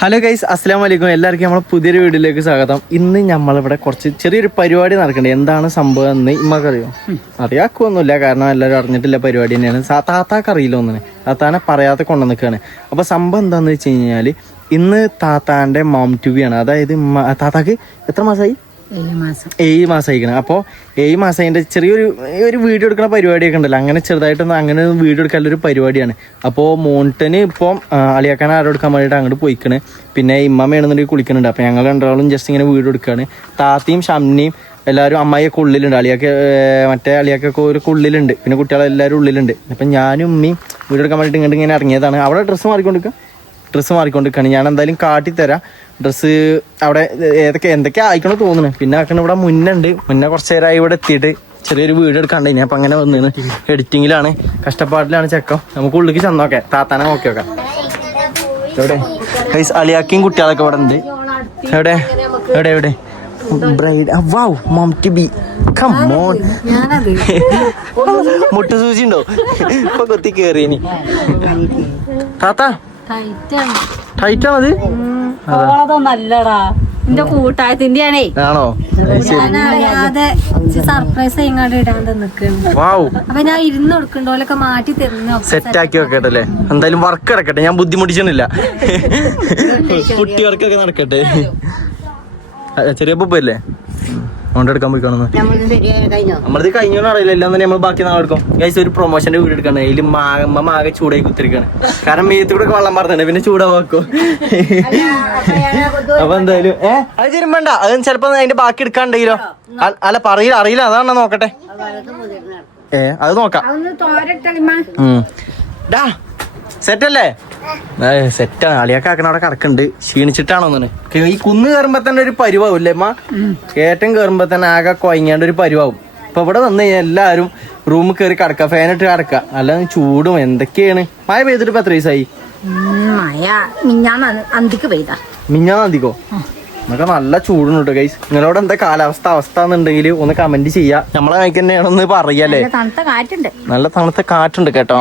Hello guys, അസ്സലാമു അലൈക്കും. എല്ലാവർക്കും നമ്മളെ പുതിയൊരു വീഡിയോയിലേക്ക് സ്വാഗതം. ഇന്ന് നമ്മളിവിടെ കുറച്ച് ചെറിയൊരു പരിപാടി നടക്കണ്ടേ. എന്താണ് സംഭവം എന്ന് ഇമ്മക്കറിയോ? അറിയാക്കൊന്നുമില്ല, കാരണം എല്ലാവരും അറിഞ്ഞിട്ടില്ല പരിപാടി തന്നെയാണ്. താത്താക്ക് അറിയില്ല ഒന്നിനെ, താത്താനെ പറയാതെ കൊണ്ടു നിൽക്കുകയാണ്. അപ്പോൾ സംഭവം എന്താണെന്ന് വെച്ച് കഴിഞ്ഞാൽ ഇന്ന് താത്താൻ്റെ മോം ട്യൂബിയാണ്. അതായത് താത്താക്ക് എത്ര മാസമായി? 7 മാസമായിക്കണം. അപ്പോൾ 7 മാസം അതിൻ്റെ ചെറിയൊരു വീഡിയോ എടുക്കുന്ന പരിപാടിയൊക്കെ ഉണ്ടല്ലോ, അങ്ങനെ ചെറുതായിട്ടൊന്ന് അങ്ങനെ വീഡിയോ എടുക്കാനുള്ളൊരു പരിപാടിയാണ്. അപ്പോൾ മോണ്ടന് ഇപ്പം അളിയാക്കാൻ ആരോ എടുക്കാൻ വേണ്ടിയിട്ട് അങ്ങോട്ട് പോയിക്കണ്. പിന്നെ ഇമ്മമ്മയാണെന്നുണ്ടെങ്കിൽ കുളിക്കുന്നുണ്ട്. അപ്പോൾ ഞങ്ങൾ രണ്ടാളും ജസ്റ്റ് ഇങ്ങനെ വീഡിയോ എടുക്കുകയാണ്. താത്തയും ഷംനിയും എല്ലാവരും അമ്മായിയൊക്കെ ഉള്ളിലുണ്ട്, മറ്റേ അളിയാക്കൊക്കെ ഒരു ഉള്ളിലുണ്ട്, പിന്നെ കുട്ടികളെല്ലാവരും ഉള്ളിലുണ്ട്. അപ്പം ഞാനും ഉമ്മയും വീഡിയോ എടുക്കാൻ വേണ്ടിയിട്ട് ഇങ്ങനെ ഇറങ്ങിയതാണ്. അവിടെ ഡ്രസ്സ് മാറിക്കൊണ്ടിരിക്കുകയാണ്. ഞാൻ എന്തായാലും കാട്ടിത്തരാം ഡ്രസ്സ് അവിടെ എന്തൊക്കെ ആയിക്കണോ തോന്നുന്നു. പിന്നെ ആക്കണ ഇവിടെ മുന്നേ കുറച്ച് നേരമായി ഇവിടെ എത്തിയിട്ട് ചെറിയൊരു വീഡിയോ എടുക്കാണ്ട്. ഇനി അപ്പം അങ്ങനെ വന്നിരുന്നു എഡിറ്റിങ്ങിലാണ്, കഷ്ടപ്പാടിലാണ് ചെക്കം. നമുക്ക് ഉള്ളിലേക്ക് ചെന്നോക്കെ താത്താനെ നോക്കി നോക്കാം. എവിടെ അളിയാക്കിയും കുട്ടികളൊക്കെ ഇവിടെ ഉണ്ട്. എവിടെ bride? Wow, mom to be, come on. മുട്ടു സൂചി ഉണ്ടോ? ഇപ്പൊ കൊത്തി കേറിയനി താത്ത. ടൈറ്റാണത്? നല്ലടാ, എന്റെ കൂട്ടായത്തിന്റെ ആണോ? സർപ്രൈസ് ഇടാണ്ട് നിക്കുന്നു. അപ്പൊ ഞാൻ ഇരുന്ന് കൊടുക്കണ്ടോലൊക്കെ മാറ്റി തരുന്നു, സെറ്റ് ആക്കി വെക്കട്ടെ. എന്തായാലും വർക്ക് നടക്കട്ടെ, ഞാൻ ബുദ്ധിമുട്ടിച്ചിട്ടില്ല. കുട്ടി വർക്കൊക്കെ നടക്കട്ടെ. ചെറിയ പൂപ്പല്ലേ എടുക്കാൻ പോയിക്കാണെന്ന് നമ്മളത് കഴിഞ്ഞോന്ന് അറിയില്ല. എല്ലാം തന്നെ നമ്മൾ ബാക്കി നാളെ എടുക്കും. ഗൈസ്, ഒരു പ്രൊമോഷന്റെ വീഡിയോ എടുക്കണം. അതിൽ അമ്മ ആകെ ചൂടായി കുത്തിരിക്കാണ്, കാരണം മേത്ത് കൂടെ വെള്ളം പറഞ്ഞിട്ടുണ്ട്. പിന്നെ ചൂടാവാക്കോ. അപ്പൊ എന്തായാലും അത് തിരുമ്പണ്ട, അത് ചിലപ്പോ അതിന്റെ ബാക്കി എടുക്കാണ്ടെങ്കിലോ. അല്ല അറിയില്ല, അതാണ് നോക്കട്ടെ. അത് നോക്കാം. സെറ്റല്ലേ? സെറ്റാണ്. അളിയൊക്കെ ആക്കണ അവിടെ കിടക്കുന്നുണ്ട്. ക്ഷീണിച്ചിട്ടാണോ ഈ കുന്ന് കയറുമ്പോ തന്നെ ഒരു പരിവാവില്ലേ അമ്മ? കയറ്റം കയറുമ്പോ തന്നെ ആകെ കൊയങ്ങാണ്ട് ഒരു പരിവാവും. ഇപ്പൊ ഇവിടെ വന്ന് കഴിഞ്ഞാൽ എല്ലാരും റൂമിൽ കയറി കിടക്കുക, ഫാനിട്ട് കിടക്കുക. അല്ലാതെ ചൂടും എന്തൊക്കെയാണ്. മഴ പെയ്തിട്ട് ഇപ്പൊ എത്ര ദിവസമായി? മിഞ്ഞാന്തിക്കോ? എന്നൊക്കെ നല്ല ചൂടുണ്ട് കേട്ടോ ഗൈസ്. നിങ്ങളോട് എന്താ അവസ്ഥ എന്നുണ്ടെങ്കിൽ ഒന്ന് കമന്റ് ചെയ്യാ. നമ്മളെ കൈക്ക് തന്നെയാണെന്ന് പറയാല്ലേ. നല്ല തണുത്ത കാറ്റുണ്ട് കേട്ടോ.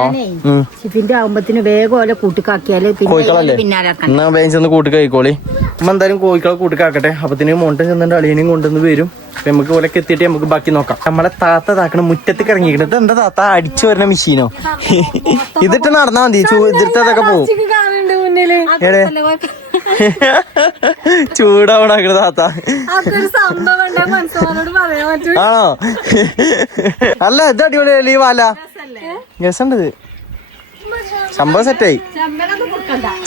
എന്നാ വേഗം ചെന്ന് കൂട്ടിക്ക് കഴിക്കോളി. നമ്മ എന്തായാലും കോഴിക്കളെ കൂട്ടിക്കാക്കട്ടെ. അപ്പത്തിന് മോണ്ടൻ ചെന്നിട്ട് അളിയനെയും കൊണ്ടുവന്ന് വരും. അപ്പൊ നമുക്ക് ഓലൊക്കെ എത്തിയിട്ട് നമുക്ക് ബാക്കി നോക്കാം. നമ്മളെ താത്ത താക്കണ മുറ്റത്തേക്ക് ഇറങ്ങിക്കുന്നത് എന്താ താത്ത? അടിച്ചു വരുന്ന മെഷീനോ? ഇതിട്ട് നടന്നാ മതി, ഇതിട്ടതൊക്കെ പോവും. ചൂടാവണ താത്ത ആണോ? അല്ല, ഇത് അടിപൊളിയല്ലേ ഈ വാല? രസമുണ്ടത്, സംഭവം സെറ്റായി.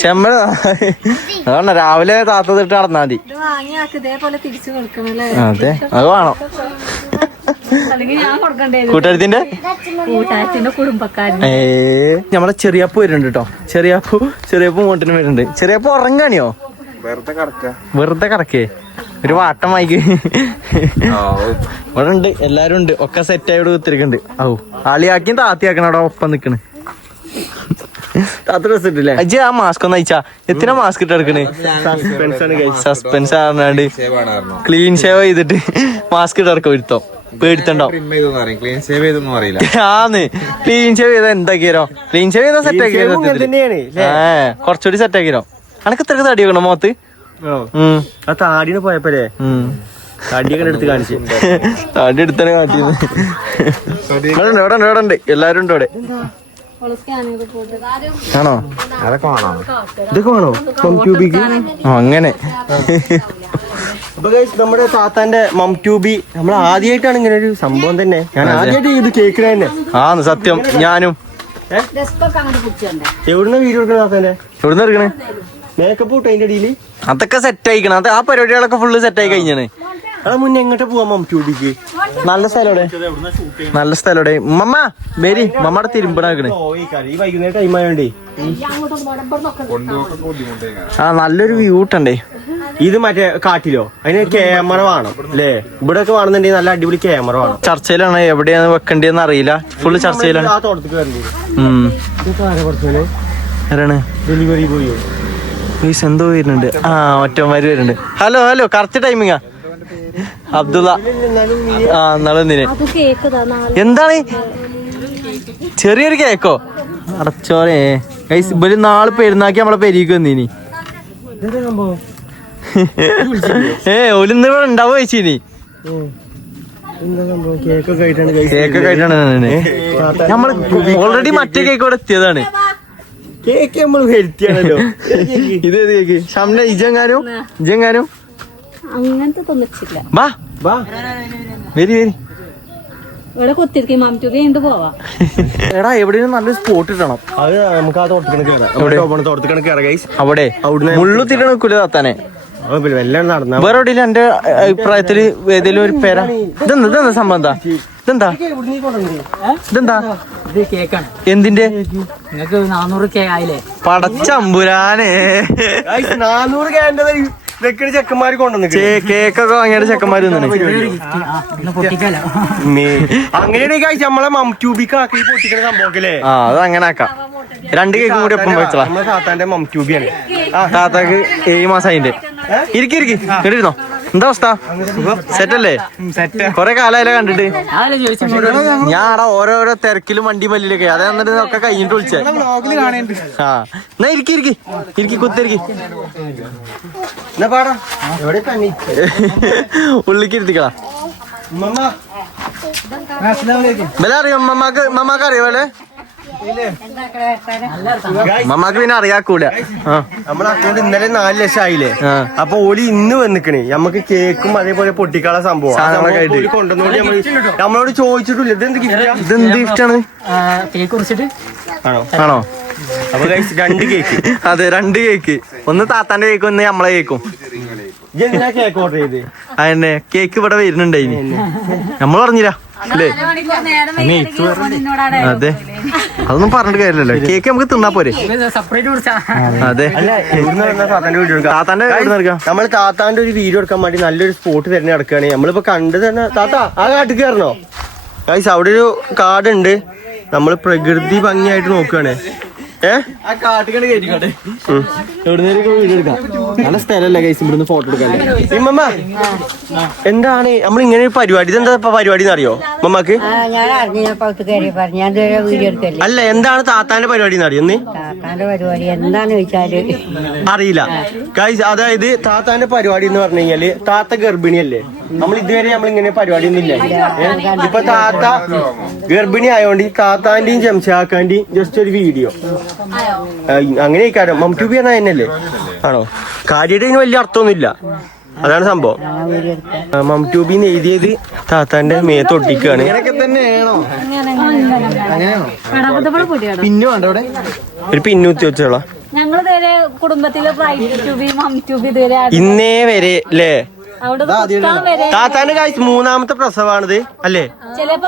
ചെമ്മ അതാണ് രാവിലെ താത്ത തിട്ട് നടന്നാ മതി. അതെ, അത് വേണം. കൂട്ടുകാരത്തിന്റെ നമ്മളെ ചെറിയപ്പൂ വരുന്നുണ്ട് കേട്ടോ. ചെറിയപ്പൂ മോട്ടിന് വരുന്നുണ്ട്. ചെറിയപ്പൂ ഉറങ്ങാണിയോ? വെറുതെ കറക്കേ ഒരു വാട്ടം വായിക്ക്. ഇവിടെ ഉണ്ട്, എല്ലാരും ഉണ്ട്, ഒക്കെ സെറ്റായി ഇവിടെ കുത്തിരിക്കുന്നുണ്ട്. ആളിയാക്കിയും താത്തിയാക്കണം അവിടെ ഒപ്പം നിക്കണ്. അജി ആ മാസ്ക് ഒന്ന് അയച്ചാ. എത്ര മാസ്ക് ഇട്ട് എടുക്കണ്? സസ്പെൻസ് ആർന്നാണ്ട് ക്ലീൻ ഷേവ് ചെയ്തിട്ട് മാസ്ക് ഇട്ട് ഇറക്കം വരുത്തോ. പേടിത്തണ്ടോ? ആന്ന് ക്ലീൻ ഷേവ് ചെയ്താ എന്താക്കിയാരോ? ക്ലീൻ ഷേവ് ചെയ്താ സെറ്റ് ആക്കിയാ കുറച്ചുകൂടി സെറ്റ് ആക്കിയാരോ? അനക്ക് ഇത്രക്ക് തടി വെക്കണോ മോത്ത്? താടിന് പോയപ്പോഴേ തടിയൊക്കെ എടുത്ത് കാണിച്ചു. തടി എടുത്താണ് കാട്ടിയത്. ഇവിടെ ഉണ്ട്, എല്ലാരും ഉണ്ട് ഇവിടെ. ആണോ? അതൊക്കെ വേണോ? ഇതൊക്കെ വേണോ? അങ്ങനെ. അപ്പൊ നമ്മുടെ താത്താന്റെ മം ട്യൂബി നമ്മൾ ആദ്യമായിട്ടാണ് ഇങ്ങനെ ഒരു സംഭവം തന്നെ. ഞാൻ ആദ്യമായിട്ട് ഇത് കേൾക്കണ തന്നെ. ആന്ന് സത്യം. ഞാനും എവിടുന്ന വീഡിയോ എടുക്കണ താത്താന്റെ? എവിടുന്ന് എടുക്കണേ? മേക്കപ്പ് ഇട്ട് അതിന്റെ അടിയില് അതൊക്കെ സെറ്റ് ആയിക്കണം. അത് ആ പരിപാടികളൊക്കെ ഫുള്ള് സെറ്റ് ആയി കഴിഞ്ഞാണ്. അത് മുന്നേ എങ്ങോട്ട് പോവാം മം ട്യൂബിക്ക്? നല്ല സ്ഥലോടെ മമ്മ ബേരി മമ്മടെ തിരുമ്പണേ. വൈകുന്നേരം ടൈം ആയോണ്ടേ നല്ലൊരു വ്യൂ ഇട്ടണ്ടേ. ഇത് മറ്റേ കാട്ടിലോ? അതിന് ക്യാമറ വേണം അല്ലേ? ഇവിടെ ഒക്കെ വേണമെന്നുണ്ടെങ്കിൽ നല്ല അടിപൊളി ക്യാമറ വേണം. ചർച്ചയിലാണ്, എവിടെയാണ് വെക്കേണ്ടതെന്ന് അറിയില്ല. ഫുള്ള് ചർച്ചയിലാണ്. ഡെലിവറി ബോയോ എന്തോ വരുന്നുണ്ട്. ഒറ്റമാര് വരുന്നുണ്ട്. ഹലോ കറക്റ്റ് ടൈമിങ്ങാ. അബ്ദുള്ള നളന്തിന് എന്താണ് ചെറിയൊരു കേക്കോ? അടച്ചോനെ ഗൈസ്, ഇവര് നാളെ പെരുന്നാക്കി നമ്മളെ പെരീക്ക് വന്നീനി. ഓലിന്ന് ഇവിടെ ഉണ്ടാവോ ചേച്ചീനി കേക്കൊക്കെ ആയിട്ടാണ് നമ്മള് ഓൾറെഡി മറ്റേ കേക്ക് ഇവിടെ എത്തിയതാണ്. കേക്ക് നമ്മൾ ഹെൽത്തിയാണല്ലോ. ഇത് കേക്ക് ഷംന ഇജെങ്ങാനും അങ്ങനത്തെ തോന്നിച്ചില്ല. വാ വരി ഇവിടെ കുത്തിരിക്കും മംറ്റൂബി ഉണ്ട് പോവാ. എടാ എവിടെയും നല്ല സ്പോട്ട് ഇടണം. അത് നമുക്ക് ആ തോട്ടത്തിക്കണ കയറാം. അവിടെ മുള്ളുത്തിട്ട് നിൽക്കൂല താത്താനെ. എല്ലാം നടന്ന വേറെ എവിടെയും എന്റെ അഭിപ്രായത്തില് ഏതെങ്കിലും ഒരു പേരാ. ഇതെന്താ സംഭവം? ഇതെന്താ ഇത് കേക്കാണ്. എന്തിന്റെ? നിങ്ങൾക്ക് 400 ആയില്ലേ? പടച്ചമ്പുരാനെ 400 വെക്കണ ചെക്കന്മാര് കൊണ്ടുവന്നു കേക്കൊക്കെ വാങ്ങിയ ചെക്കന്മാര് പൊട്ടിക്കാലോ. അങ്ങനെയാണെങ്കിൽ കഴിച്ച് നമ്മളെ മംട്യൂബിക്ക് ആക്കി പൊട്ടിക്കുന്ന സംഭവത്തില്ലേ. ആ അത് അങ്ങനെ ആക്കാം. 2 കേക്കും കൂടി ഒപ്പം വെച്ചതാ. നമ്മളെ താത്താന്റെ മംട്യൂബിയാണ്. താത്താക്ക് 7 മാസം അതിന്റെ. ഇരിക്കിരുന്നോ? എന്താ അവസ്ഥ? സെറ്റല്ലേ? കൊറേ കാലായാലോ കണ്ടിട്ട്. ഞാൻ ആടാ ഓരോരോ തിരക്കിലും വണ്ടി മല്ലിലൊക്കെ അതെ എന്നിട്ട് ഒക്കെ കഴിഞ്ഞിട്ട് വിളിച്ചേ. ആ എന്നാ ഇരിക്കി കുത്തിരിക്കി ഉള്ളിക്ക് ഇരുത്തിക്കളാ. അറിയോ മമ്മാക്ക് അറിയോ വേളെ? മമ്മാക്ക് പിന്നെ അറിയാക്കൂല. നമ്മളെ അക്കൗണ്ട് ഇന്നലെ 4 ലക്ഷം ആയില്ലേ. അപ്പൊ ഓല് ഇന്ന് വന്നിക്കണേ. നമുക്ക് കേക്കും അതേപോലെ പൊട്ടിക്കാനുള്ള സംഭവം കൊണ്ടുവന്നോണ്ട് നമ്മളോട് ചോദിച്ചിട്ടില്ല. ഇതെന്ത് ഗിഫ്റ്റാണ്? കേക്ക് കുറിച്ചിട്ട് ആണോ? അപ്പൊ 2 കേക്ക്. അതെ 2 കേക്ക്. ഒന്ന് താത്താന്റെ കേക്കും ഒന്ന് നമ്മളെ കേക്കും. കേക്ക് ഓർഡർ ചെയ്ത് അതന്നെ കേക്ക് ഇവിടെ വരുന്നുണ്ടായിനി. നമ്മൾ പറഞ്ഞില്ല അല്ലേ? അതെ അതൊന്നും പറഞ്ഞിട്ട് കാര്യമല്ലോ. കേക്ക് നമുക്ക് തിന്നാ പോരെ. സെപ്പറേറ്റ് കുറിച്ചാ. അതെ താത്താന്റെ വീഡിയോ നമ്മൾ താത്താന്റെ ഒരു വീഡിയോ എടുക്കാൻ വേണ്ടി നല്ലൊരു സ്പോട്ട് തിരഞ്ഞെടുക്കുകയാണ്. നമ്മളിപ്പോ കണ്ടത് തന്നെ. താത്ത ആ കാട്ടിൽ കയറണോ? ഗൈസ് അവിടെ ഒരു കാടുണ്ട്. നമ്മള് പ്രകൃതി ഭംഗിയായിട്ട് നോക്കുകയാണ്. നല്ല സ്ഥലല്ലേ ഗൈസ്, ഇവിടുന്ന് ഫോട്ടോ എടുക്കാല്ലേ. ഇമ്മ എന്താണ് നമ്മൾ ഇങ്ങനെ ഒരു പരിപാടി? ഇതെന്താ പരിപാടി എന്നറിയോ മമ്മക്ക്? അല്ല എന്താണ് താത്താന്റെ പരിപാടി എന്നറിയോ? പരിപാടി എന്താന്ന് ചോദിച്ചാല് അറിയില്ല ഗൈസ്. അതായത് താത്താന്റെ പരിപാടി എന്ന് പറഞ്ഞു കഴിഞ്ഞാല് താത്ത ഗർഭിണിയല്ലേ. നമ്മൾ ഇതുവരെ നമ്മൾ ഇങ്ങനെ പരിപാടി ഒന്നും ഇല്ല. ഇപ്പൊ താത്ത ഗർഭിണി ആയോണ്ട് താത്താന്റെയും ജംഷാക്കാന്റെയും ജസ്റ്റ് ഒരു വീഡിയോ അങ്ങനെ കാര്യം. മംട്യൂബി പറഞ്ഞാൽ തന്നെയല്ലേ? ആണോ? കാര്യമായിട്ട് ഇതിന് വലിയ അർത്ഥമൊന്നുമില്ല. അതാണ് സംഭവം. മംട്യൂബിന്ന് എഴുതിയത് താത്താന്റെ മേത്ത് ഒട്ടിക്കാണ്. ഒരു പിന്നൂത്തി വെച്ചോളാം. ഞങ്ങള് കുടുംബത്തിലെ ഇന്നേ വരെ അല്ലേ? താത്താന്റെ കാഴ്ച 3ാമത്തെ പ്രസവാണിത് അല്ലേ?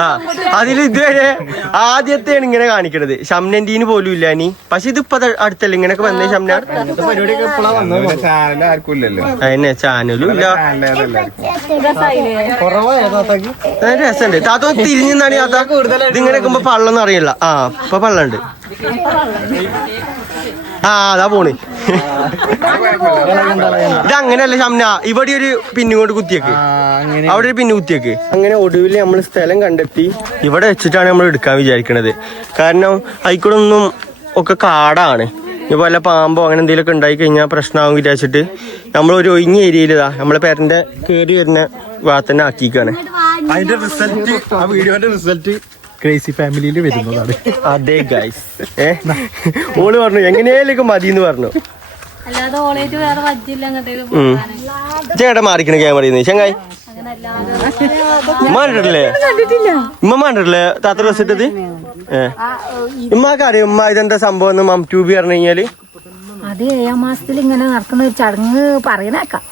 ആ അതിൽ ഇതുവരെ ആദ്യത്തെയാണ് ഇങ്ങനെ കാണിക്കണത്. ഷംനന്റീന് പോലും ഇല്ല നീ. പക്ഷെ ഇതിപ്പോ അടുത്തല്ലേ ഇങ്ങനെയൊക്കെ വന്നേ ഷംന? അതന്നെ ചാനലും ഇല്ല. രസമുണ്ട്. താത്ത തിരിഞ്ഞാണ് താത്ത. ഇതിങ്ങനെ വെക്കുമ്പോ പള്ളൊന്നും അറിയില്ല. ആ ഇപ്പൊ പള്ളുണ്ട്. ആ അതാ പോണ്. ഇതങ്ങനെയല്ല ഷംന. ഇവിടെ ഒരു പിന്നുകൊണ്ട് കുത്തിയേക്ക്, അവിടെ ഒരു പിന്നു കുത്തിയേക്ക്. അങ്ങനെ ഒടുവിൽ നമ്മൾ സ്ഥലം കണ്ടെത്തി. ഇവിടെ വെച്ചിട്ടാണ് നമ്മൾ എടുക്കാൻ വിചാരിക്കണത്. കാരണം അതിക്കൂടെ ഒന്നും ഒക്കെ കാടാണ്. ഇപ്പൊ വല്ല പാമ്പോ അങ്ങനെ എന്തെങ്കിലുമൊക്കെ ഉണ്ടായി കഴിഞ്ഞാൽ പ്രശ്നമാകും വിചാരിച്ചിട്ട് നമ്മളൊരു ഒഴിഞ്ഞ ഏരിയയിലാ നമ്മളെ പേരന്റെ കയറി വരുന്ന ഭാഗത്തന്നെ ആക്കിക്കാണ്. അതിന്റെ റിസൾട്ട്, ആ വീഡിയോന്റെ റിസൾട്ട് ക്രേസി ഫാമിലിയിൽ വരുന്നതാണ്. അതെ ഗൈസ്. ഓള് പറഞ്ഞു എങ്ങനെയാലും മതി എന്ന് പറഞ്ഞു. ചേട്ടാ മാറിക്കണ ക്യാമറ ചങ്ങായി. മാറിട്ടില്ലേ? ഉമ്മ മാറിട്ടില്ലേ താത്ത ഡ്രസ് ഇട്ടത്? ഉമ്മാക്കറിയോ ഉമ്മ ഇതെന്താ സംഭവം എന്ന്? മംട്യൂബി പറഞ്ഞു കഴിഞ്ഞാല് അത് 7 മാസത്തിൽ ഇങ്ങനെ നടക്കുന്ന ഒരു ചടങ്ങ് പറയണേക്കാം.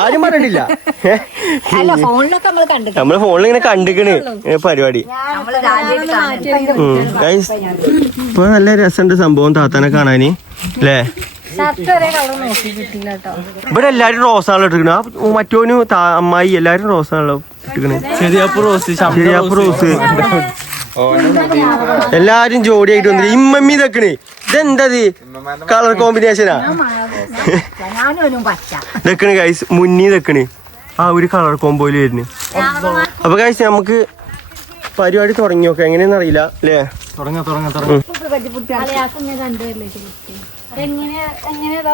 ആരും പറഞ്ഞിട്ടില്ല. അല്ല ഫോണിലൊക്കെ നമ്മൾ കണ്ടു. നമ്മള് ഫോണിൽ ഇങ്ങനെ കണ്ടിക്കണ് പരിപാടി. ഇപ്പൊ നല്ല രസമുണ്ട് സംഭവം താത്താനെ കാണാന് അല്ലേ? ഇവിടെ എല്ലാരും റോസാണല്ലോ ഇട്ടിക്കണ. മറ്റോനും അമ്മായി എല്ലാരും റോസാണല്ലോ ഇട്ടിക്കണേ. ചെറിയാപ്പ് റോസ്, ചെറിയാപ്പ് റോസ് എല്ലാരും ജോഡിയായിട്ട് വന്നിട്ട് ഇമ്മമ്മി ഇതൊക്കെ. ഇതെന്തത് കളർ കോമ്പിനേഷനാ? ഇതൊക്കെ ഗൈസ് മുന്നി ഇതൊക്കെ ആ ഒരു കളർ കോമ്പോയില് വരുന്നു. അപ്പൊ ഗൈസ് നമുക്ക് പരിപാടി തുടങ്ങി നോക്കാം. എങ്ങനെയാന്ന് അറിയില്ല അല്ലേ?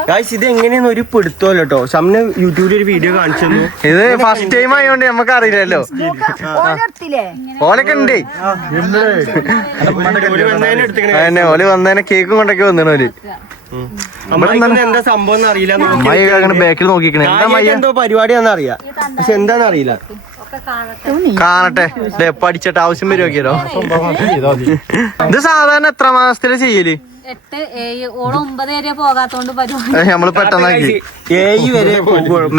ഗൈസ് ഇത് എങ്ങനെയാന്ന് ഒരു പിടുത്തമല്ലോ കേട്ടോ. ഷംന യൂട്യൂബിൽ ഒരു വീഡിയോ കാണിച്ചു തന്നു. ഇത് ഫസ്റ്റ് ടൈം ആയതുകൊണ്ട് നമുക്ക് അറിയില്ലല്ലോ. ഓലൊക്കെ ഉണ്ട്. അതന്നെ ഓല് വന്നതിനെ കേക്കും കൊണ്ടൊക്കെ വന്നിണ ഓല്. എന്താ സംഭവം അറിയില്ല. അമ്മായി അങ്ങനെ ബാക്കിൽ നോക്കിക്കണേ. എന്താ എന്തോ പരിപാടിയാന്ന് അറിയാം, പക്ഷെ എന്താന്ന് അറിയില്ല. കാണട്ടെ പഠിച്ചിട്ട് ആവശ്യം വരുമോ. ഇത് സാധാരണ എത്ര മാസത്തില് ചെയ്യല്? 8, 7, 9 വരെ പോകാത്തോണ്ട് പരിപാടി നമ്മള് പെട്ടെന്നാക്കി 7 വരെ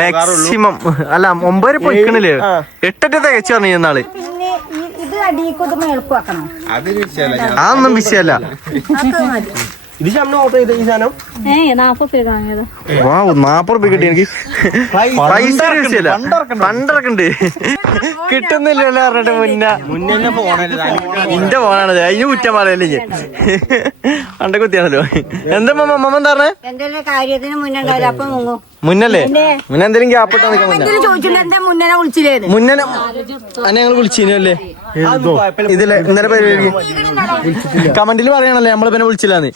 മാക്സിമം അല്ല 9 വരെ പോയിക്കണില്ലേ. 8 തികച്ചു പറഞ്ഞു എന്നാള്. പിന്നെ ഇത് അടിക്കൊത് മേൽക്ക് വെക്കണം. അതൊന്നും വിഷയല്ല. ഇത് ഷംന ഓർഡർ ചെയ്ത ഈ സാധനം 40 വാങ്ങിയത്. വാവ് 40 രൂപ കിട്ടി എനിക്ക്. പൈസ വിഷയല്ല, പണ്ടൊക്കെ കിട്ടുന്നില്ലല്ലോ പറഞ്ഞിട്ട് മുന്നേ പോണല്ലോ. നിന്റെ ഫോണാണത്. അതിന് കുറ്റം പറയല്ലേ പണ്ട കുത്തിയാണല്ലോ. എന്താ മമ്മ എന്താ പറഞ്ഞേ? എന്തെങ്കിലും കാര്യത്തിന് മുന്നുണ്ടാവില്ല അപ്പൊ മുങ്ങും. മുന്നല്ലേ മുന്നേ എന്തെങ്കിലും ഗ്യാപ്പ് ഇട്ടാ നിൽക്കാൻ മുന്നേ ചോദിച്ചില്ല എന്താ മുന്നേ വിളിച്ചില്ലേന്ന്. മുന്നേ അന്നെ ഞങ്ങൾ വിളിച്ചില്ലേ ഇതില് ഇന്നലെ പരിപാടി കമന്റിൽ പറയണല്ലേ നമ്മള് പിന്നെ വിളിച്ചില്ലാന്ന്.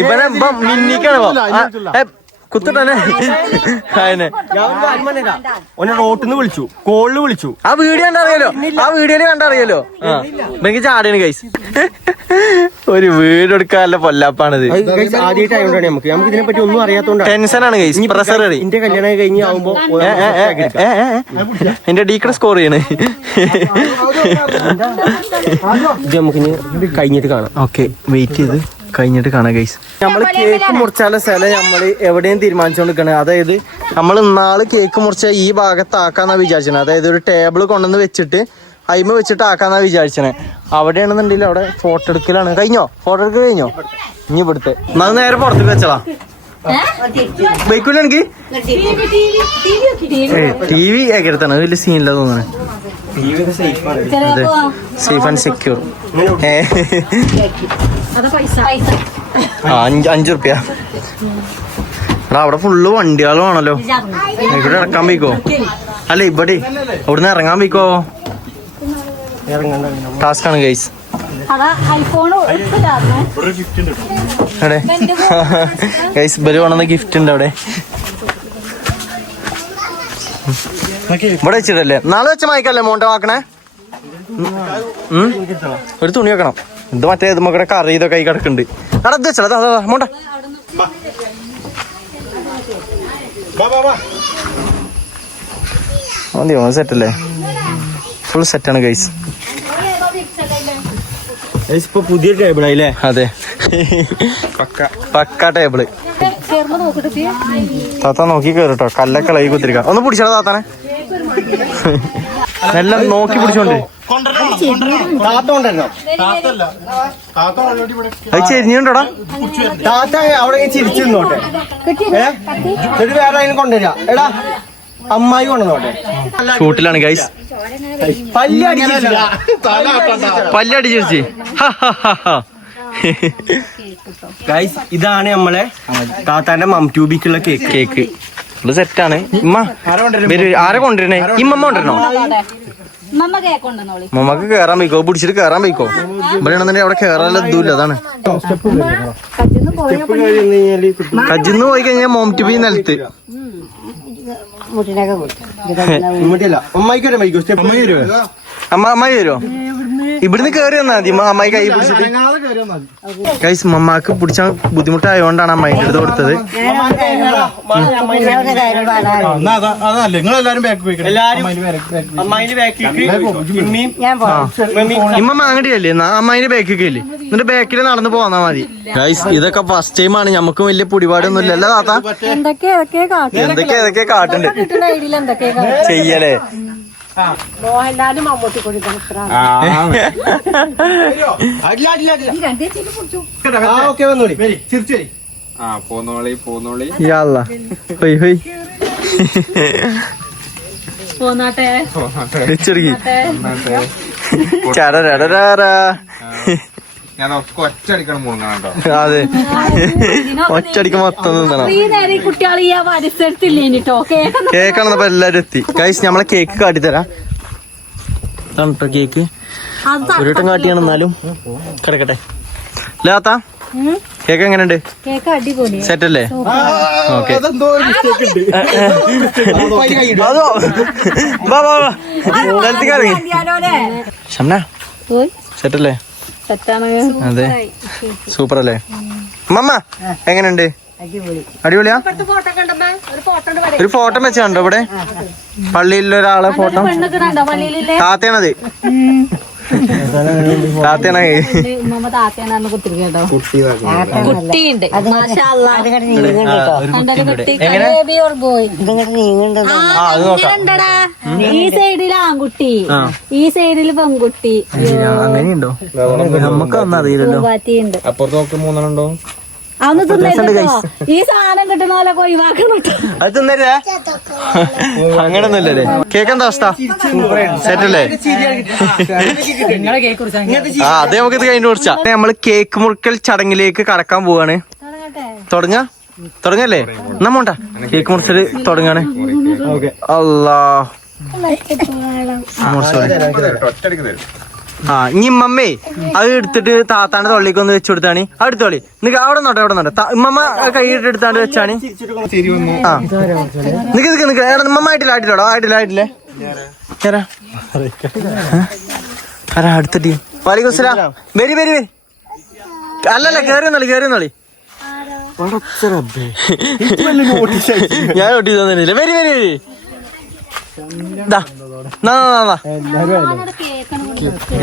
ഇവനെ ഇപ്പം മിന്നിക്കാണ് കുത്തിട്ടന്നെ. ഓനെ റോട്ടിന്ന് വിളിച്ചു, കോളില് വിളിച്ചു. ആ വീഡിയോ കണ്ടറിയാലോ, ആ വീഡിയോയില് കണ്ടറിയാലോ. എനിക്ക് ചാടിയാണ് ഗൈസ്. ഒരു വീട് എടുക്കാനുള്ള പൊല്ലാപ്പാണിത്. ആദ്യമായിട്ടായോണ്ടാണ് നമുക്ക് ഇതിനെ പറ്റി ഒന്നും അറിയാത്തോണ്ടാണ്. ടെൻഷനാണ് ഗൈസ്. പ്രഷർ എന്റെ കല്യാണം കഴിഞ്ഞ് ആവുമ്പോ എന്റെ ഡീക്കടെ സ്കോർ ചെയ്യണേ. ഇത് നമുക്കിനി കഴിഞ്ഞിട്ട് കാണാം. ഓക്കെ വെയിറ്റ് ചെയ്ത് കഴിഞ്ഞിട്ട് കാണാം ഗൈസ്. നമ്മള് കേക്ക് മുറിച്ചാലുള്ള സ്ഥലം നമ്മള് എവിടെയും തീരുമാനിച്ചോണ്ടിരിക്കണേ. അതായത് നമ്മൾ ഇന്നാള് കേക്ക് മുറിച്ച ഈ ഭാഗത്താക്കാന്നാ വിചാരിച്ചത്. അതായത് ഒരു ടേബിൾ കൊണ്ടുവന്ന് വെച്ചിട്ട് അയിമ വെച്ചിട്ട് ആക്കാന്നാ വിചാരിച്ചേ. അവിടെയാണെന്നുണ്ടെങ്കിൽ അവിടെ ഫോട്ടോ എടുക്കലാണ്. കഴിഞ്ഞോ? ഫോട്ടോ എടുക്കൽ കഴിഞ്ഞോ? ഇനി ഇവിടുത്തെ എന്നാൽ നേരെ പുറത്തേക്ക് വെച്ചതാ. ബൈക്കൂല എനിക്ക് TV ഒക്കെ എടുത്താണ്. വലിയ സീനില്ല തോന്നുന്നു. Safe and secure. 5 റുപ്യ. എടാ അവിടെ ഫുള്ള് വണ്ടികളും ആണല്ലോ. ഇവിടെ ഇറക്കാൻ പോയിക്കോ. അല്ല ഇവിടെ അവിടുന്ന് ഇറങ്ങാൻ പോയിക്കോ. ടാസ്ക് ആണ് ഗൈസ്. എവിടെ ഗൈസ് ബലു കൊണ്ടുവന്ന ഗിഫ്റ്റ് ഉണ്ട് അവിടെ. ഇവിടെ വെച്ചിട്ടല്ലേ നാളെ വെച്ച മയക്കല്ലേ മോണ്ട വാക്കണേ. ഒരു തുണി വെക്കണം. ഇത് മറ്റേ ഇത് മക്കളുടെ കറി ഇതൊക്കെ കൈ കിടക്കുന്നുണ്ട്. അവിടെ ഇത് വെച്ചടാ മോണ്ട. മതിയോ? സെറ്റല്ലേ? ഫുൾ സെറ്റാണ് ഗൈസ്. ഇപ്പൊ പുതിയ ടേബിൾ ആയില്ലേ? അതെ പക്ക ടേബിള്. താത്ത നോക്കി കേറിട്ടോ. കല്ലൊക്കെ ഇളകി കുത്തിരിക്ക. ഒന്ന് പിടിച്ചടാ താത്താനെ. എല്ലാം നോക്കി പിടിച്ചോണ്ട് അത് ചെരിഞ്ഞോണ്ടോടാ. താത്ത അവിടെ ചിരിച്ചിരുന്നോട്ടെ. എന്നിട്ട് വേറെ അതിനെ കൊണ്ടുവരാ. എടാ അമ്മായി കൊണ്ടുവന്നോട്ടെ. ഷൂട്ടിലാണ് ഗൈസ്. പല്ലടിച്ചിരിച്ച് ഗൈസ് ഇതാണ് നമ്മളെ താത്താന്റെ മം ട്യൂബിക്കുള്ള കേക്ക്. കേക്ക് ഇത് സെറ്റാണ്. ഇമ്മ ആരെ കൊണ്ടുവരണേ? ഇമ്മ കൊണ്ടുവരണോ? മമ്മക്ക് കേറാൻ പോയിക്കോ. പിടിച്ചിട്ട് കേറാൻ പോയിക്കോ. ഇവിടെ ആണെന്നുണ്ടെങ്കിൽ അവിടെ കേറാനുള്ള ഇതുമില്ല. അതാണ് കജിന്ന് പോയി കഴിഞ്ഞാൽ മോം ട്യൂബി നിലത്ത്. അമ്മായി വരുമോ? ഇവിടുന്ന് കേറി വന്നാ മതി. അമ്മായി കൈ പിടിച്ചിട്ട്. ഗൈസ് മമ്മാക്ക് പിടിച്ചാൽ ബുദ്ധിമുട്ടായോണ്ടാണ് അമ്മായിന്റെ അടുത്ത് കൊടുത്തത്. ഇമ്മ അങ്ങടിയല്ലേ അമ്മായിന്റെ ബാക്കിൽ എന്നിട്ട് ബാക്കിൽ നടന്നു പോന്നാ മതി. ഗൈസ് ഇതൊക്കെ ഫസ്റ്റ് ടൈം ആണ്. ഞമ്മക്കും വലിയ പിടിപാടൊന്നും ഇല്ലല്ലോ താത്ത. എന്തൊക്കെ കാട്ടുണ്ട് ചെയ്യലേ. മോഹൻലാലും മമ്മൂട്ടി കൊടുക്കണം. പോന്നാട്ടെ ഞാൻ ഒറ്റടിക്കണം മുഴുങ്ങണം കേട്ടോ. അതെ ഒറ്റടിക്ക് മൊത്തം നിന്നണം. കുട്ടികൾ ഈ പരിസരത്തില്ലേട്ടോ കേക്കാണെന്നപ്പോ എല്ലാരും എത്തി. ഗൈസ് നമ്മളെ കേക്ക് കാട്ടിത്തരാം. കേട്ടോ കേക്ക് ഒരു വട്ടം കാട്ടിയാണ്. എന്നാലും കിടക്കട്ടെ ലാത്ത കേക്ക് എങ്ങനെയുണ്ട്? കേക്ക് അടിപൊളി. സെറ്റ് അല്ലേ? ഓക്കെ. അതോ ഷംന സെറ്റ് അല്ലേ? അതെ, സൂപ്പർ അല്ലേ? മമ്മ എങ്ങനെയുണ്ട്? അടിപൊളിയാ? ഒരു ഫോട്ടോ വെച്ചാണ്ടോ ഇവിടെ പള്ളിയിലെ ഒരാളെ ഫോട്ടോ? താത്തയാണത്, താത്തയാണ്. ഈ സൈഡിൽ ആൺകുട്ടി, ഈ സൈഡിൽ പെൺകുട്ടി. അങ്ങനെയുണ്ടോ? നമുക്ക് ഒന്നും അറിയില്ലല്ലോ. അപ്പുറത്ത് നോക്ക് മൂന്നെണ്ണുണ്ടോ? അതൊന്ന് തിന്നോ. ഈ സാധനം കിട്ടുന്ന പോലെ ഒഴിവാക്കണം. അത് തിന്നരുതേ. അങ്ങനൊന്നുമില്ലല്ലേ? കേക്ക് എന്താ അവസ്ഥ? സെറ്റ് അല്ലേ? നിങ്ങളെ കേക്ക് കുറിച്ചാണ്. ആ അതെ, നമുക്ക് ഇത് കഴിഞ്ഞ് കുറിച്ചാ. നമ്മള് കേക്ക് മുറിക്കൽ ചടങ്ങിലേക്ക് കടക്കാൻ പോവാണ്. തുടങ്ങല്ലേ? നമ്മോണ്ടാ കേക്ക് മുറിച്ചത് തുടങ്ങാണ്. അല്ലാ ഒറ്റടിക്ക് തരും. ആ ഇനി മമ്മേ അത് എടുത്തിട്ട് താത്താന്റെ തൊള്ളിക്ക് ഒന്ന് വെച്ചു കൊടുത്താണ്. അത് എടുത്തോളി. നിക്ക് അവിടെ നോട്ടെ, അവിടെ നോട്ടെ. ഉമ്മ കൈയിട്ട് എടുത്താണ്ട് വെച്ചാണ്. ആ നിക്ക് മമ്മ ആയിട്ടില്ല. ആയിട്ടില്ലേ? അടുത്തിട്ട് വാലിക്കും സലാം. വരി. അല്ലല്ല, കേറിയെന്നോളി. ഞാൻ ഒട്ടി തോന്നില്ല. വരി.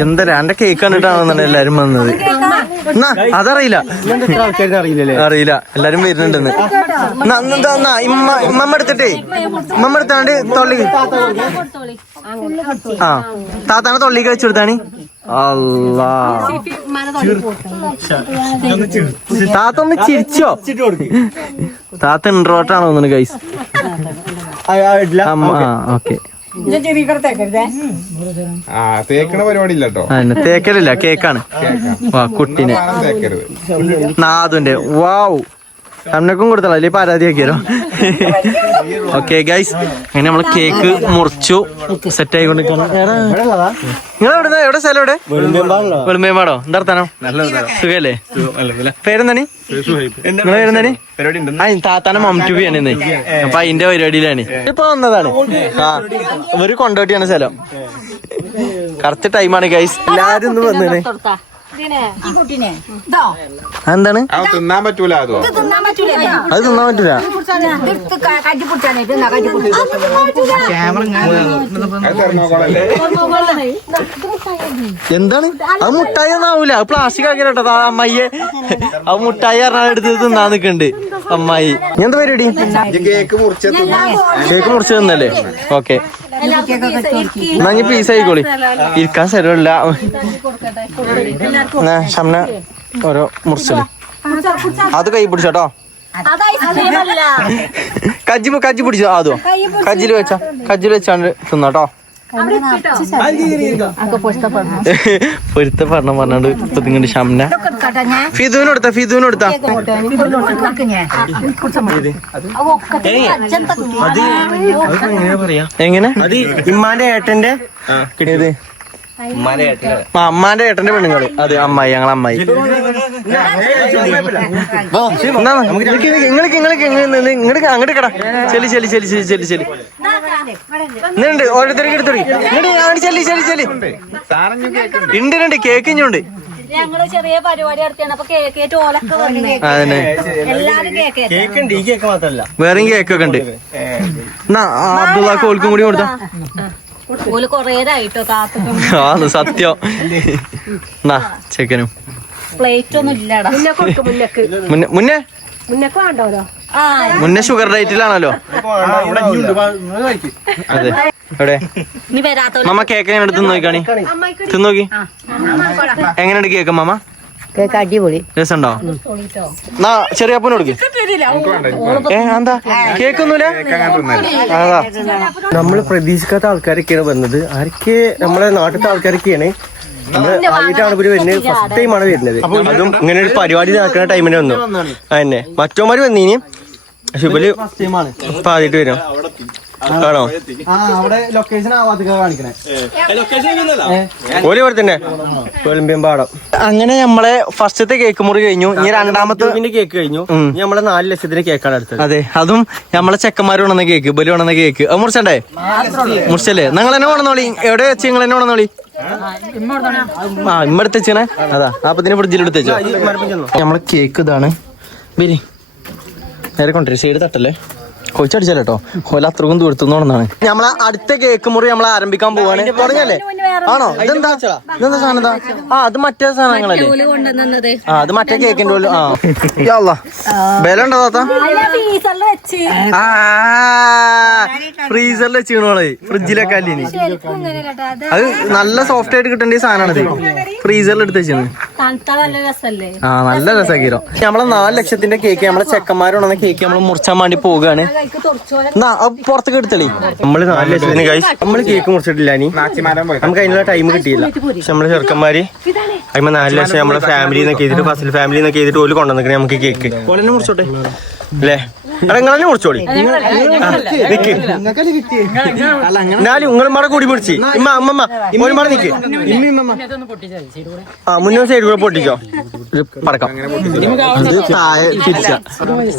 എന്താ എന്റെ കേക്ക് കണ്ടിട്ടാണെന്നാണ് എല്ലാരും വന്നത്. അതറിയില്ല, എല്ലാരും വരുന്നുണ്ടെന്ന്. ഇമ്മ എടുത്തിട്ടേ, ഇമ്മ എടുത്താണ്ട് തൊള്ളി. ആ താത്താനെ തൊള്ളിക്ക് വെച്ചു കൊടുത്താണ്. അല്ലാ താത്ത ഒന്ന് ചിരിച്ചോ? താത്ത ഇൻട്രോട്ടാണോ തോന്നുന്നു ഗൈസ്. ഓക്കെ. തേക്കണ പരിപാടി ഇല്ല കേട്ടോ. തേക്കലില്ല, കേക്കാണ്. വാ കുട്ടീനെ നാദുന്റെ. വാവ്, അന്നക്കും കൊടുത്തല്ലോ, അല്ലെ പരാതിയാക്കിയാലോ? ഓക്കെ ഗൈസ്, അങ്ങനെ നമ്മള് കേക്ക് മുറിച്ചു സെറ്റ് ആയിക്കൊണ്ടിരിക്കണം. നിങ്ങൾ എവിടെ സ്ഥലം? എവിടെ? വെളുമ്പേമ്പാടോ? എന്താ വർത്താനം? സുഖല്ലേ? പേരെന്താണ്? നിങ്ങളെ പേരെന്താണ്? താത്താനെ മംറ്റുബിയാണ് ഇന്ന്. അപ്പൊ അതിന്റെ പരിപാടിയിലാണ് ഇപ്പൊ വന്നതാണ്. ആ ഇവര് കൊണ്ടോട്ടിയാണ് സ്ഥലം. കറക്റ്റ് ടൈമാണ് ഗൈസ്. എല്ലാരും ഒന്ന് വന്നേ. എന്താണ് അത് തിന്നാൻ പറ്റൂല? അത് തിന്നാൻ പറ്റൂല. എന്താണ് അത്? മുട്ടായി ഒന്നും ആവൂല, അത് പ്ലാസ്റ്റിക് ആക്കി കേട്ടോ അമ്മായിയെ. അത് മുട്ടായി പറഞ്ഞാൽ എടുത്ത് തിന്നാൻ നിക്കണ്ട് അമ്മായി. എന്താ പരിപാടി? കേക്ക് മുറിച്ച് തിന്നല്ലേ? ഓക്കെ, എന്നാ ഞാൻ പീസ് ആയിക്കോളി. ഇരിക്കാൻ സ്ഥലമില്ല. ഷംന ഓരോ മുറിച്ചത് അത് കൈ പിടിച്ചോട്ടോ. കജ്ജി പിടിച്ചോ. അതോ കജ്ജിൽ വെച്ചാണ്ട് തിന്നോട്ടോ. പൊരുത്തപ്പെടണം പറഞ്ഞോണ്ട് ഇപ്പൊ നിങ്ങളുടെ ഷംന ഫിദുവിനോടുത്താ എങ്ങനെ? അത് ഇമ്മാന്റെ ഏട്ടന്റെ കിട്ടിയത് അമ്മാന്റെ ഏട്ടന്റെ പെണ്ണുങ്ങള്. അതെ, അമ്മായി, ഞങ്ങളെ അമ്മായി. ഇങ്ങോട്ട് അങ്ങോട്ട് കടാ. ചെല്ലി ഇന്നുണ്ട്, ഓരോരുത്തർക്ക് എടുത്തോടി. ഉണ്ട് കേക്ക് ഇഞ്ഞുണ്ട്. ഞങ്ങള് ചെറിയ പരിപാടി നടത്തിയാണ്. അപ്പൊ കേക്കേറ്റ് ഓലൊക്കെ അതന്നെ, എല്ലാരും കേക്ക് ഈ കേക്ക് മാത്രല്ല വേറെയും കേക്കൊക്കെ ഉണ്ട്. എന്നാ അബ്ദുള്ളാക്ക് ഓൽക്കും കൂടി കൊടുത്താ. ഓല് കൊറേതായിട്ടോ കാത്തും. ആ സത്യം. എന്നാ ചെക്കനും പ്ലേറ്റ് ഒന്നും ഇല്ലടാ. മുന്നേ ഷുഗർ ഡയറ്റിലാണല്ലോ. അതെ, എവിടെ മമ്മ കേക്ക് എങ്ങനെ എടുത്ത് നോക്കാണി? തിന്നോക്കി എങ്ങനെയുണ്ട് കേക്ക് മമ്മ? കേക്ക് അടിപൊളി. രസമുണ്ടോ? എന്നാ ചെറിയ അപ്പന് കൊടുക്ക്. എന്താ കേക്കൊന്നുമില്ല? അതാ നമ്മള് പ്രതീക്ഷിക്കാത്ത ആൾക്കാരൊക്കെയാണ് വന്നത്. ആരൊക്കെ നമ്മളെ നാട്ടിലത്തെ ആൾക്കാരൊക്കെയാണ്. ആദ്യമായിട്ടാണ് ഇവര് വരുന്നത്, ഫസ്റ്റ് ടൈമാണ് വരുന്നത്. അതും ഇങ്ങനെ ഒരു പരിപാടി നടക്കുന്ന ടൈമിന് വന്നു. അതന്നെ മറ്റോമാര് വന്നീനി, പക്ഷെ ഇവര് ഇപ്പൊ ആദ്യമായിട്ട് വരും. ആണോ അവിടെ ലൊക്കേഷൻ കാണിക്കണേ. ഓല് ഇവിടെ തന്നെ വെളുമ്പിയം പാടം. അങ്ങനെ നമ്മളെ ഫസ്റ്റത്തെ കേക്ക് മുറി കഴിഞ്ഞു. ഇനി രണ്ടാമത്തെ കേക്ക് കഴിഞ്ഞു. ഇനി നമ്മളെ 4 ലക്ഷത്തിന്റെ കേക്കാണ് അടുത്തത്. അതെ, അതും നമ്മളെ ചെക്കന്മാർ കൊണ്ടുവന്ന കേക്ക്, ബലി കൊണ്ടുവന്ന കേക്ക്. അത് മുറിച്ചണ്ടേ? മുറിച്ചല്ലേ? നിങ്ങൾ എന്നെ കൊണ്ടുവന്നോളി. എവിടെ വെച്ച് നിങ്ങൾ എന്നെ കൊണ്ടുവന്നോളി. ഇമ്മടുത്ത് വെച്ചേ. അതാ അപ്പത്തിന് ഫ്രിഡ്ജിൽ എടുത്ത് വെച്ചോ. നമ്മളെ കേക്ക് ഇതാണ്. ബലി നേരെ കൊണ്ടുവരും. സൈഡ് തട്ടല്ലേ, കൊച്ചടിച്ചല്ലോ കേട്ടോ. ഓല അത്രക്കും ദൂരത്തുനിന്നാണ്. നമ്മളെ അടുത്ത കേക്ക് മുറി നമ്മൾ ആരംഭിക്കാൻ പോവാണ്. തുടങ്ങിയല്ലേ? ആണോ? ഇതെന്താ സാധനം? എന്താ? അത് മറ്റേ സാധനങ്ങളല്ലേ? അത് മറ്റേ കേക്കിന്റെ പോലും. ബല ഉണ്ടോ താത്ത? ഫ്രീസറിൽ വെച്ചിണോളെ, ഫ്രിഡ്ജിലൊക്കെ അല്ലേ. അത് നല്ല സോഫ്റ്റ് ആയിട്ട് കിട്ടേണ്ട സാധനമാണത്. ഫ്രീസറിൽ എടുത്ത് വെച്ചാണ്. നല്ല രസമാക്കിരോ. നമ്മളെ 4 ലക്ഷത്തിന്റെ കേക്ക് നമ്മളെ ചെക്കന്മാരുണ്ടെന്ന കേക്ക് നമ്മൾ മുറിച്ചാൻ വേണ്ടി പോവുകയാണ്. പുറത്തേക്ക് എടുത്തളി. നമ്മള് 4 ലക്ഷത്തിന് നമ്മള് കേക്ക് മുറിച്ചിട്ടില്ല. നമുക്ക് അതിനുള്ള ടൈം കിട്ടിയില്ല. പക്ഷെ നമ്മള് ചെറുക്കന്മാര് അതിന് 4 ലക്ഷം നമ്മളെ ഫാമിലി എന്നൊക്കെ ചെയ്തിട്ട് ഫസ്റ്റ് ഫാമിലി എന്നൊക്കെ ചെയ്തിട്ട് ഓല് കൊണ്ടുവന്നിക്കണേ നമുക്ക് കേക്ക്. ഓലെന്നെ മുറിച്ചോട്ടെ അല്ലേ? നിങ്ങളെ മുറിച്ചോളി. എന്നാലും നിങ്ങളുമാടെ കൂടി പിടിച്ച് അമ്മമ്മ ഒരുപാട് നിക്ക്. മുന്നേ സൈഡ് കൂടെ പൊട്ടിച്ചോ പടക്കം.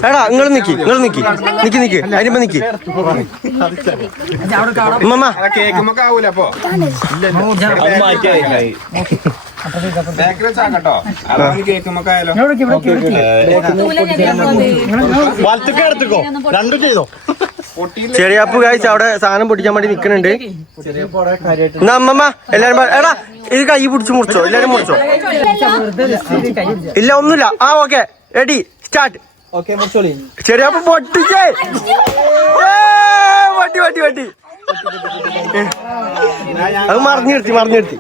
എടാ നിങ്ങൾ നിക്ക് അതിനിപ്പോ നിക്ക്. അമ്മമ്മ കേക്കുമ്പോ ആവൂല അപ്പൊ കേക്കുമ്പോ ആയാലോ. ചെറിയാപ്പ് കാഴ്ച അവിടെ സാധനം പൊട്ടിക്കാൻ വേണ്ടി നിക്കണുണ്ട്. എന്നാ അമ്മമ്മ എല്ലാരും എടാ ഇത് കൈ പിടിച്ച് മുറിച്ചോ. എല്ലാരും മുറിച്ചോ? ഇല്ല ഒന്നുമില്ല. Okay ready start. ചെറിയാപ്പ് പൊട്ടിച്ചേ. വട്ടി അത് മറിഞ്ഞു നിർത്തി.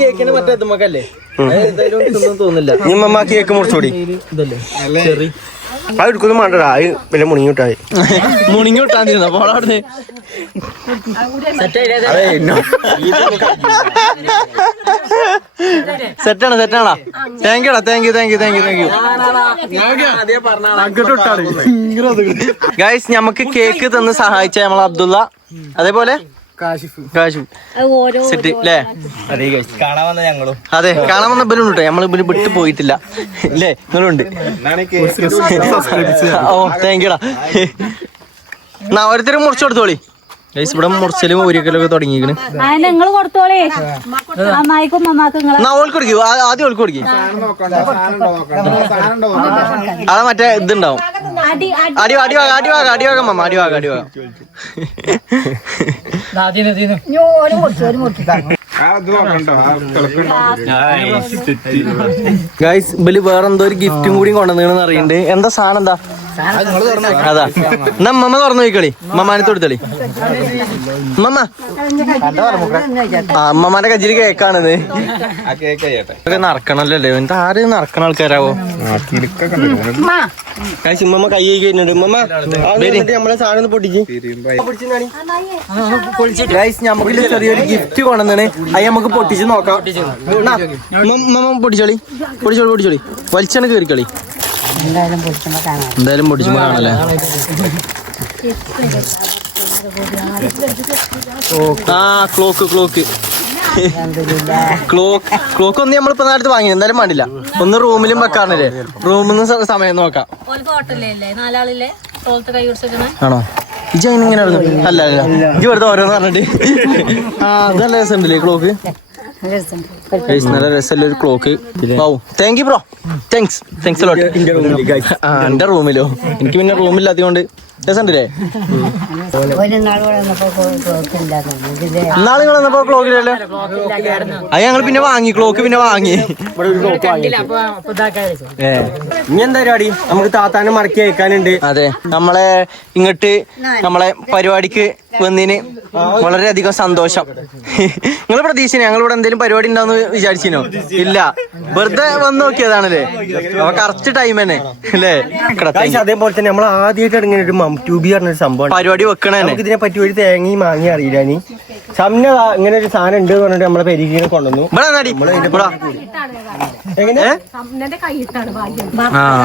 കേക്കിന് മറ്റേ തുമ്മക്കല്ലേ തോന്നില്ല. നിമ്മ കേക്ക് മുറിച്ചോടി. അത് എടുക്കൊന്നും വേണ്ടടാ. അത് വല്ല മുണിങ്ങിട്ടായി മുണിങ്ങിട്ടാ പോളവിടെ. സെറ്റാണോ? Thank you. ഗൈസ് നമുക്ക് കേക്ക് തന്ന് സഹായിച്ച നമ്മളെ അബ്ദുള്ള, അതേപോലെ സെറ്റ് അല്ലേ? അതെ, കാണാൻ വന്ന ബലും കേട്ടോ. നമ്മൾ ഇവര് വിട്ടു പോയിട്ടില്ല അല്ലേ? നിങ്ങളുണ്ട്. ഓ താങ്ക് യുടാ. എന്നാ ഓരോരുത്തരും മുറിച്ചു കൊടുത്തോളി. ഗൈസ് ഇവിടെ മുറിച്ചലും ഒരിക്കലൊക്കെ തുടങ്ങിയിരിക്കണ്. നിങ്ങൾ കൊടുത്തോളേ. ഓൾക്ക് കൊടുക്കും. ആദ്യം ഓൾക്ക് കൊടുക്കും. അതാ മറ്റേ ഇതുണ്ടാവും. അടിവാകം മമ്മ അടിവാകം. ഗൈസ് ഇവല് വേറെന്തോ ഒരു ഗിഫ്റ്റും കൂടി കൊണ്ടുവന്നു അറിയണ്ട്. എന്താ സാധനം? എന്താ അതാ? എന്നാ മമ്മ തുറന്നു പോയിക്കളി. മമ്മാനെ തൊടുത്തളി. മമ്മ അമ്മമാന്റെ കജ്ജില് കേക്കാണിത്. നടക്കണല്ലോ അല്ലേ? എന്താ ആര് നടക്കണ ആൾക്കാരാവോ? ഉമ്മ കൈ കഴിഞ്ഞിട്ടുണ്ട്. ഉമ്മ നമ്മളെ സാധനം പൊട്ടിച്ച് നമുക്ക് ചെറിയൊരു ഗിഫ്റ്റ് കൊണ്ടുവന്നാണ്. അത് നമുക്ക് പൊട്ടിച്ച് നോക്കാം. പൊട്ടിച്ചോളി. വലിച്ചാണ് കേറിക്കളി. എന്തായാലും പൊട്ടിച്ചുമ്പോ കാണല്ലേ? ക്ലോക്ക് ഒന്ന് നമ്മളിപ്പോ നേരത്തെ വാങ്ങി. എന്തായാലും വേണ്ടില്ല. ഒന്ന് റൂമിലും വെക്കാറില്ലേ? റൂമിൽ നിന്ന് സമയം നോക്കാം. ആണോ? ഇജ ഇങ്ങനെ അല്ല ഇജ് വെറുതെ ഓരോന്ന് പറഞ്ഞിട്ട്. അത് നല്ല രസമുണ്ടല്ലേ ക്ലോക്ക്? നല്ല രസമല്ല ഒരു clock. Thank you bro. Thanks എന്റെ റൂമിലോ? എനിക്ക് പിന്നെ റൂമില്ലാത്തതുകൊണ്ട് രസമുണ്ടല്ലേ? നാളെ നിങ്ങൾ വന്നപ്പോ ക്ലോക്കിലല്ലോ. അത് ഞങ്ങൾ പിന്നെ വാങ്ങി. ക്ലോക്ക് പിന്നെ വാങ്ങി. ഇനി എന്താ പരിപാടി? നമുക്ക് താത്താനെ മടക്കി അയക്കാനുണ്ട്. അതെ, നമ്മളെ ഇങ്ങോട്ട് നമ്മളെ പരിപാടിക്ക് വന്നതിന് വളരെയധികം സന്തോഷം. നിങ്ങൾ പ്രതീക്ഷിച്ചു ഞങ്ങളിവിടെ എന്തെങ്കിലും പരിപാടി ഉണ്ടാവുന്ന വിചാരിച്ചിനോ? ഇല്ല, വെറുതെ വന്ന് നോക്കിയതാണല്ലേ. അപ്പൊ കറക്റ്റ് ടൈം തന്നെ അല്ലേ? Guys, അതേപോലെ തന്നെ നമ്മൾ ആദ്യമായിട്ട് ഇങ്ങനെ ഒരു മംറ്റൂബി പറഞ്ഞൊരു സംഭവം പരിപാടി വെക്കണേ. നമുക്ക് ഇതിനെ പറ്റി ഒരു തേങ്ങയും മാങ്ങി അറിയില്ല. നീ ഷംന ഇങ്ങനെ ഒരു സാധനം ഉണ്ട് പറഞ്ഞിട്ട് നമ്മളെ പെരിക്കിനെ കൊണ്ടുവന്നു. എങ്ങനെ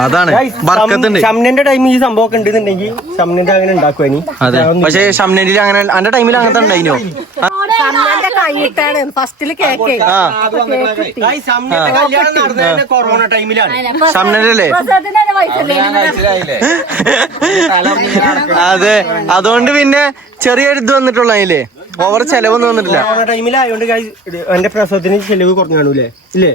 അതാണ് ബർക്കത്തുണ്ട്. ഷംനന്റെ ടൈമിൽ ഈ സംഭവം ഒക്കെ ഉണ്ടെന്നുണ്ടെങ്കിൽ ഷംനന്റെ അങ്ങനെ ഉണ്ടാക്കുവാനി. അതെ, പക്ഷെ ഷംനന്റെ അങ്ങനെ അന്റെ ടൈമിൽ അങ്ങനത്തെ ഉണ്ടായിനോ? കൈയിട്ടാണ് ഫസ്റ്റില് കേക്ക്. ഷംനന്റെ കല്യാണം നടന്നത് കൊറോണ ടൈമിലാണ്. ഷംനല്ലേ? അതെ, അതുകൊണ്ട് പിന്നെ ചെറിയൊരു ഇത് വന്നിട്ടുള്ള അതിലേ ഓവർ ചെലവൊന്നും വന്നിട്ടില്ല. കൊറോണ ടൈമിലായോണ്ട് എന്റെ പ്രസവത്തിന് ചെലവ് കുറഞ്ഞു കാണൂലേ? ഇല്ലേ?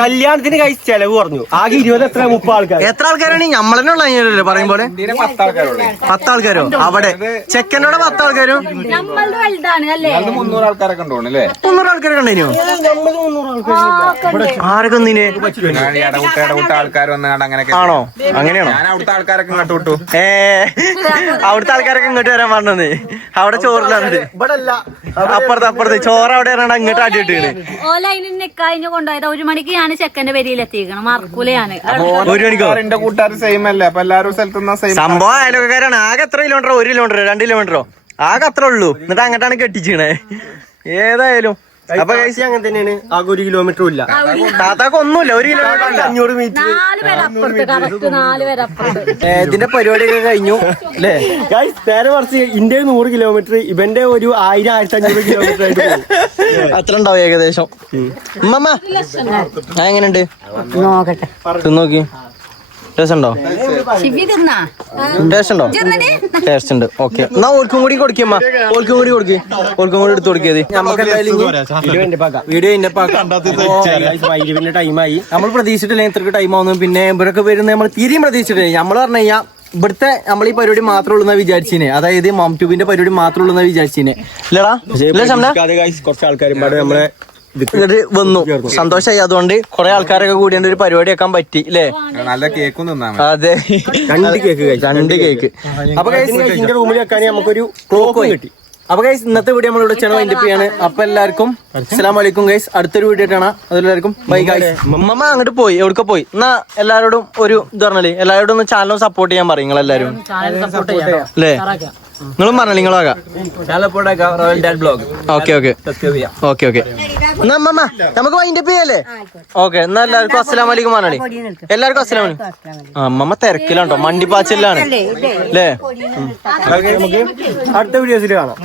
കല്യാണത്തിന് കഴിച്ച് ചെലവ് കുറഞ്ഞു. ആകെ 20 എത്ര 30 ആൾക്കാർ. എത്ര ആൾക്കാരാണ്? നമ്മളെന്നെ ഉള്ള അതിനല്ലേ പറയും പോലെ 10 ആൾക്കാരോ? അവിടെ ചെക്കനോടെ 10 ആൾക്കാരും 300 ആൾക്കാരൊക്കെ ഉണ്ടോണല്ലേ? 300 ആൾക്കാരൊക്കെ ഉണ്ടായിനോ? ആരൊക്കെ ഒന്നിനെ ഇടവിട്ട ആൾക്കാർ വന്നാണ്ട് അങ്ങനെയൊക്കെ ആണോ? അങ്ങനെയാണോ? ഞാൻ അവിടുത്തെ ആൾക്കാരൊക്കെ ഇങ്ങോട്ട് വിട്ടു. അവിടുത്തെ ആൾക്കാരൊക്കെ ഇങ്ങോട്ട് വരാൻ പറഞ്ഞത്. അവിടെ ചോറില്ലാണ്ട് അപ്പുറത്ത് ചോറ് അവിടെ ഇങ്ങോട്ട് അടിയിട്ടാണ്. കഴിഞ്ഞു കൊണ്ടുപോയത് 1 മണിക്ക് ഞാൻ ചെക്കന്റെ പേരിലെത്തിക്കണം. മറക്കൂലയാണ് 1 മണിക്കോ? എന്റെ കൂട്ടുകാർ സെയിം അല്ലേ? അപ്പൊ എല്ലാവരും സ്ഥലത്തുനിന്ന് സെയിം സംഭവം അയൽക്കാരാണ്. ആകെ എത്ര കിലോമീറ്ററോ? 1 കിലോമീറ്ററോ 2 കിലോമീറ്ററോ? ആകെ അത്ര ഉള്ളൂ. എന്നിട്ട് അങ്ങോട്ടാണ് കെട്ടിച്ചീണേ. ഏതായാലും അപ്പൊ അങ്ങനെ തന്നെയാണ്. ആകെ 1 കിലോമീറ്ററും ഇല്ല. താത്താക്ക് ഒന്നുമില്ല. 1 കിലോമീറ്റർ 500 മീറ്റർ. 4 പേര് അപ്പുറത്ത്. ഇതിന്റെ പരിപാടിയൊക്കെ കഴിഞ്ഞു അല്ലേ? നേരെ കുറച്ച് ഇന്ത്യ 100 കിലോമീറ്റർ, ഇവന്റെ ഒരു 1000-1500 കിലോമീറ്റർ ആയിട്ട് പോകും. അത്ര ഉണ്ടാവും ഏകദേശം. ഉമ്മ എങ്ങനെയുണ്ട്? നോക്കട്ടെ, തിന്നോക്കി. ടേസ്റ്റ് ഉണ്ടോ? ടേസ്റ്റ് ഉണ്ടോ? ടേസ്റ്റ് ഉണ്ട്. ഓക്കെ, എന്നാ ഓൽക്കും കൂടി കൊടുക്കമ്മ. ഓൽക്കും കൂടി എടുത്തു കൊടുക്കിയത്. നമുക്ക് വീഡിയോ ടൈമായി. നമ്മൾ പ്രതീക്ഷിച്ചിട്ടില്ല ഇത്രക്ക് ടൈം ആവുന്നു. പിന്നെ ഇവരൊക്കെ വരുന്നത് നമ്മൾ തീരെയും പ്രതീക്ഷിച്ചിട്ടില്ല. നമ്മൾ പറഞ്ഞു കഴിഞ്ഞാൽ ഇവിടുത്തെ നമ്മൾ ഈ പരിപാടി മാത്രമേ ഉള്ളൂ വിചാരിച്ചിനെ. അതായത് മംട്യൂബിന്റെ പരിപാടി മാത്രമേ ഉള്ളൂ വിചാരിച്ചിനെ. ഇല്ലടാ കുറച്ച് ആൾക്കാരും നമ്മളെ വന്നു. സന്തോഷമായി. അതുകൊണ്ട് കുറെ ആൾക്കാരൊക്കെ കൂടിയ ഒരു പരിപാടി വെക്കാൻ പറ്റി അല്ലേ? നല്ല കേക്കും തിന്നാ. അതെ, 2 കേക്ക്. അപ്പൊ റൂമിൽ വെക്കാൻ നമുക്കൊരു ക്ലോക്ക് കിട്ടി. അപ്പൊ ഗൈസ്, ഇന്നത്തെ വീഡിയോ നമ്മളിവിടെ ചാനൽ വൈൻഡപ്പ് ചെയ്യാണ്. അപ്പൊ എല്ലാവർക്കും അസ്സലാമു അലൈക്കും ഗൈസ്. അടുത്തൊരു വീഡിയോ ആയിട്ടാണ്. അതെല്ലാവർക്കും ബൈ ഗൈസ്. മമ്മ അങ്ങോട്ട് പോയി, എവിടെ പോയി? എന്നാ എല്ലാവരോടും ഒരു ഇത് പറഞ്ഞാലേ എല്ലാവരോടും ഒന്ന് ചാനൽ സപ്പോർട്ട് ചെയ്യാൻ പറയും നിങ്ങളെല്ലാരും അല്ലേ? നിങ്ങളും പറഞ്ഞാൽ നിങ്ങളാകാം. ഓക്കെ എന്നാ അമ്മ നമുക്ക് വൈൻഡപ്പ് ചെയ്യല്ലേ? ഓക്കെ, എന്നാ എല്ലാവർക്കും അസ്സലാമു അലൈക്കും പറഞ്ഞാലേ. എല്ലാവർക്കും അസ്സലാമു അലൈക്കും. അമ്മമ്മ തിരക്കിലാണ്ടോ? മണ്ടിപ്പാച്ചിലാണ് അല്ലേ? അടുത്ത വീഡിയോസിൽ കാണാം.